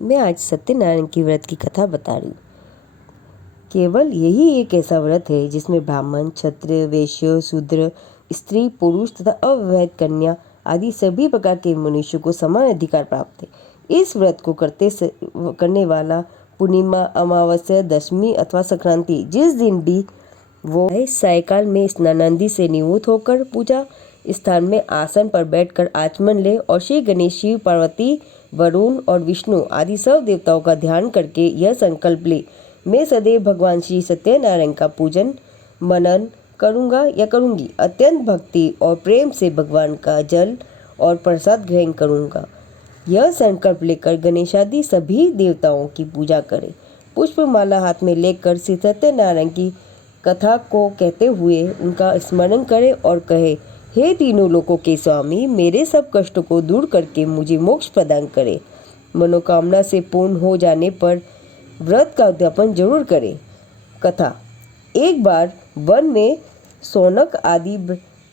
मैं आज सत्यनारायण की व्रत की कथा बता रही हूँ। केवल यही एक ऐसा व्रत है जिसमें ब्राह्मण, क्षत्रिय, वैश्य, शूद्र, स्त्री, पुरुष तथा अविवाहित कन्या आदि सभी प्रकार के मनुष्य को समान अधिकार प्राप्त है। इस व्रत को करने वाला पूर्णिमा, अमावस्या, दशमी अथवा संक्रांति जिस दिन भी वो सायकाल में स्नानादि से निवृत्त होकर पूजा स्थान में आसन पर बैठकर आचमन ले और श्री गणेश, शिव, पार्वती, वरुण और विष्णु आदि सब देवताओं का ध्यान करके यह संकल्प ले, मैं सदैव भगवान श्री सत्यनारायण का पूजन मनन करूँगा या करूँगी। अत्यंत भक्ति और प्रेम से भगवान का जल और प्रसाद ग्रहण करूँगा। यह संकल्प लेकर गणेशादि सभी देवताओं की पूजा करें। पुष्पमाला हाथ में लेकर श्री सत्यनारायण की कथा को कहते हुए उनका स्मरण करें और कहे, हे तीनों लोकों के स्वामी, मेरे सब कष्टों को दूर करके मुझे मोक्ष प्रदान करें। मनोकामना से पूर्ण हो जाने पर व्रत का उद्यापन जरूर करें। कथा। एक बार वन में सौनक आदि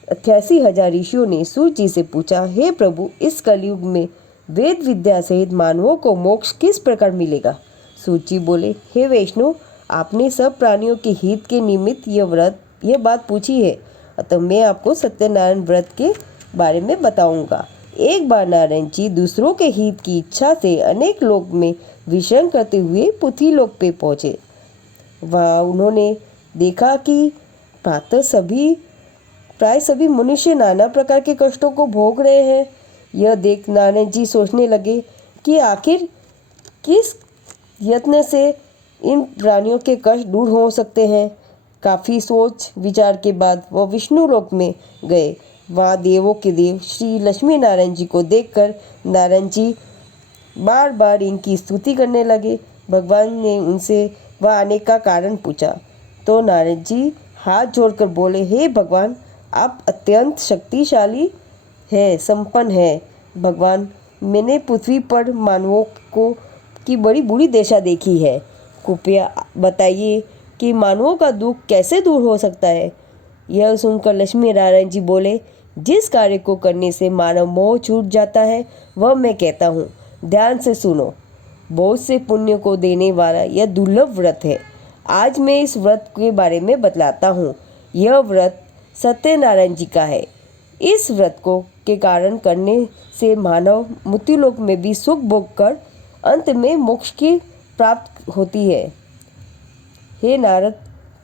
88,000 ऋषियों ने सूर्य जी से पूछा, हे प्रभु, इस कलयुग में वेद विद्या सहित मानवों को मोक्ष किस प्रकार मिलेगा? सूर्य जी बोले, हे वैष्णव, आपने सब प्राणियों के हित के निमित्त यह बात पूछी है, अतः मैं आपको सत्यनारायण व्रत के बारे में बताऊंगा। एक बार नारायण जी दूसरों के हित की इच्छा से अनेक लोक में विचरण करते हुए पृथ्वी लोक पे पहुँचे। वहाँ उन्होंने देखा कि प्राय सभी मनुष्य नाना प्रकार के कष्टों को भोग रहे हैं। यह देख नारायण जी सोचने लगे कि आखिर किस यत्न से इन प्राणियों के कष्ट दूर हो सकते हैं। काफ़ी सोच विचार के बाद वह विष्णु लोक में गए। वहाँ देवों के देव श्री लक्ष्मी नारायण जी को देखकर नारायण जी बार बार इनकी स्तुति करने लगे। भगवान ने उनसे वह आने का कारण पूछा तो नारायण जी हाथ जोड़कर बोले, हे भगवान, आप अत्यंत शक्तिशाली हैं, संपन्न हैं। भगवान, मैंने पृथ्वी पर मानवों की बड़ी बुरी दशा देखी है। कृपया बताइए कि मानवों का दुख कैसे दूर हो सकता है? यह सुनकर लक्ष्मी नारायण जी बोले, जिस कार्य को करने से मानव मोह छूट जाता है वह मैं कहता हूँ, ध्यान से सुनो। बहुत से पुण्य को देने वाला यह दुर्लभ व्रत है। आज मैं इस व्रत के बारे में बतलाता हूँ। यह व्रत सत्यनारायण जी का है। इस व्रत के कारण करने से मानव मृत्युलोक में भी सुख भोग कर अंत में मोक्ष की प्राप्त होती है। हे नारद,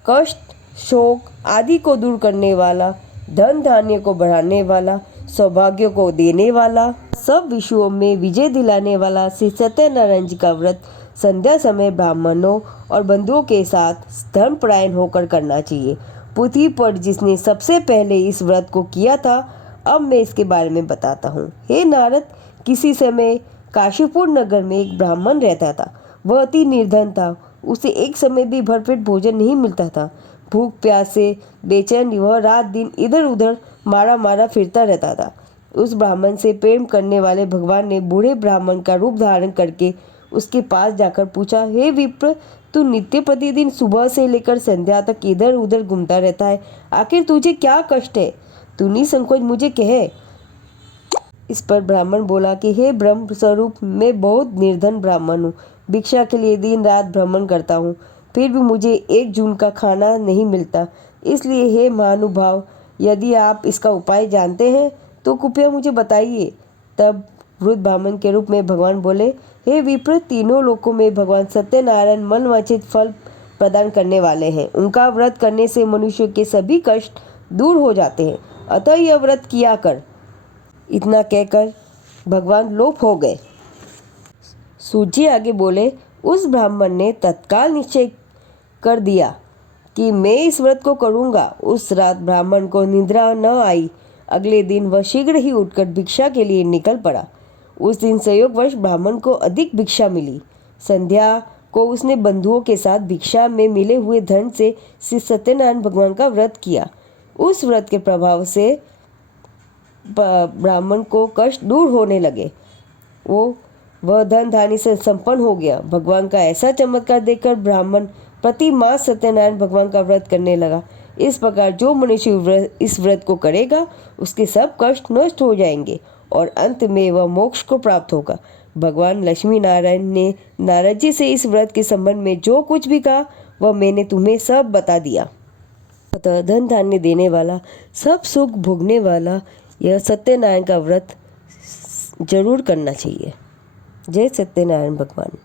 कष्ट, शोक आदि को दूर करने वाला, धन धान्य को बढ़ाने वाला, सौभाग्य को देने वाला, सब विषयों में विजय दिलाने वाला श्री सत्यनारायण जी का व्रत संध्या समय ब्राह्मणों और बंधुओं के साथ धर्मपरायण होकर करना चाहिए। पृथ्वी पर जिसने सबसे पहले इस व्रत को किया था, अब मैं इसके बारे में बताता हूँ। हे नारद, किसी समय काशीपुर नगर में एक ब्राह्मण रहता था। वह अति निर्धन था। उसे एक समय भी भरपेट भोजन नहीं मिलता था। भूख प्यास से बेचैन वह रात दिन इधर उधर मारा फिरता रहता था। उस ब्राह्मण से प्रेम करने वाले भगवान ने बूढ़े ब्राह्मण का रूप धारण करके उसके पास जाकर पूछा, हे विप्र, तू नित्य प्रतिदिन सुबह से लेकर संध्या तक इधर उधर घूमता रहता है, आखिर तुझे क्या कष्ट है? तू निसंकोच मुझे कहे। इस पर ब्राह्मण बोला कि हे ब्रह्म स्वरूप, मैं बहुत निर्धन ब्राह्मण हूँ। भिक्षा के लिए दिन रात भ्रमण करता हूँ, फिर भी मुझे एक जून का खाना नहीं मिलता। इसलिए हे महानुभाव, यदि आप इसका उपाय जानते हैं तो कृपया मुझे बताइए। तब वृद्ध ब्राह्मण के रूप में भगवान बोले, हे विप्र, तीनों लोकों में भगवान सत्यनारायण मनवांछित फल प्रदान करने वाले हैं। उनका व्रत करने से मनुष्य के सभी कष्ट दूर हो जाते हैं, अतः यह व्रत किया कर। इतना कहकर भगवान लोप हो गए। सूजी आगे बोले, उस ब्राह्मण ने तत्काल निश्चय कर दिया कि मैं इस व्रत को करूँगा। उस रात ब्राह्मण को निद्रा न आई। अगले दिन वह शीघ्र ही उठकर भिक्षा के लिए निकल पड़ा। उस दिन संयोगवश ब्राह्मण को अधिक भिक्षा मिली। संध्या को उसने बंधुओं के साथ भिक्षा में मिले हुए धन से श्री सत्यनारायण भगवान का व्रत किया। उस व्रत के प्रभाव से ब्राह्मण को कष्ट दूर होने लगे। वह धन धान्य से संपन्न हो गया। भगवान का ऐसा चमत्कार देखकर ब्राह्मण प्रति मास सत्यनारायण भगवान का व्रत करने लगा। इस प्रकार जो मनुष्य इस व्रत को करेगा उसके सब कष्ट नष्ट हो जाएंगे और अंत में वह मोक्ष को प्राप्त होगा। भगवान लक्ष्मी नारायण ने नारद जी से इस व्रत के संबंध में जो कुछ भी कहा वह मैंने तुम्हें सब बता दिया। अतः धन धान्य देने वाला, सब सुख भोगने वाला यह सत्यनारायण का व्रत जरूर करना चाहिए। जय सत्यनारायण भगवान।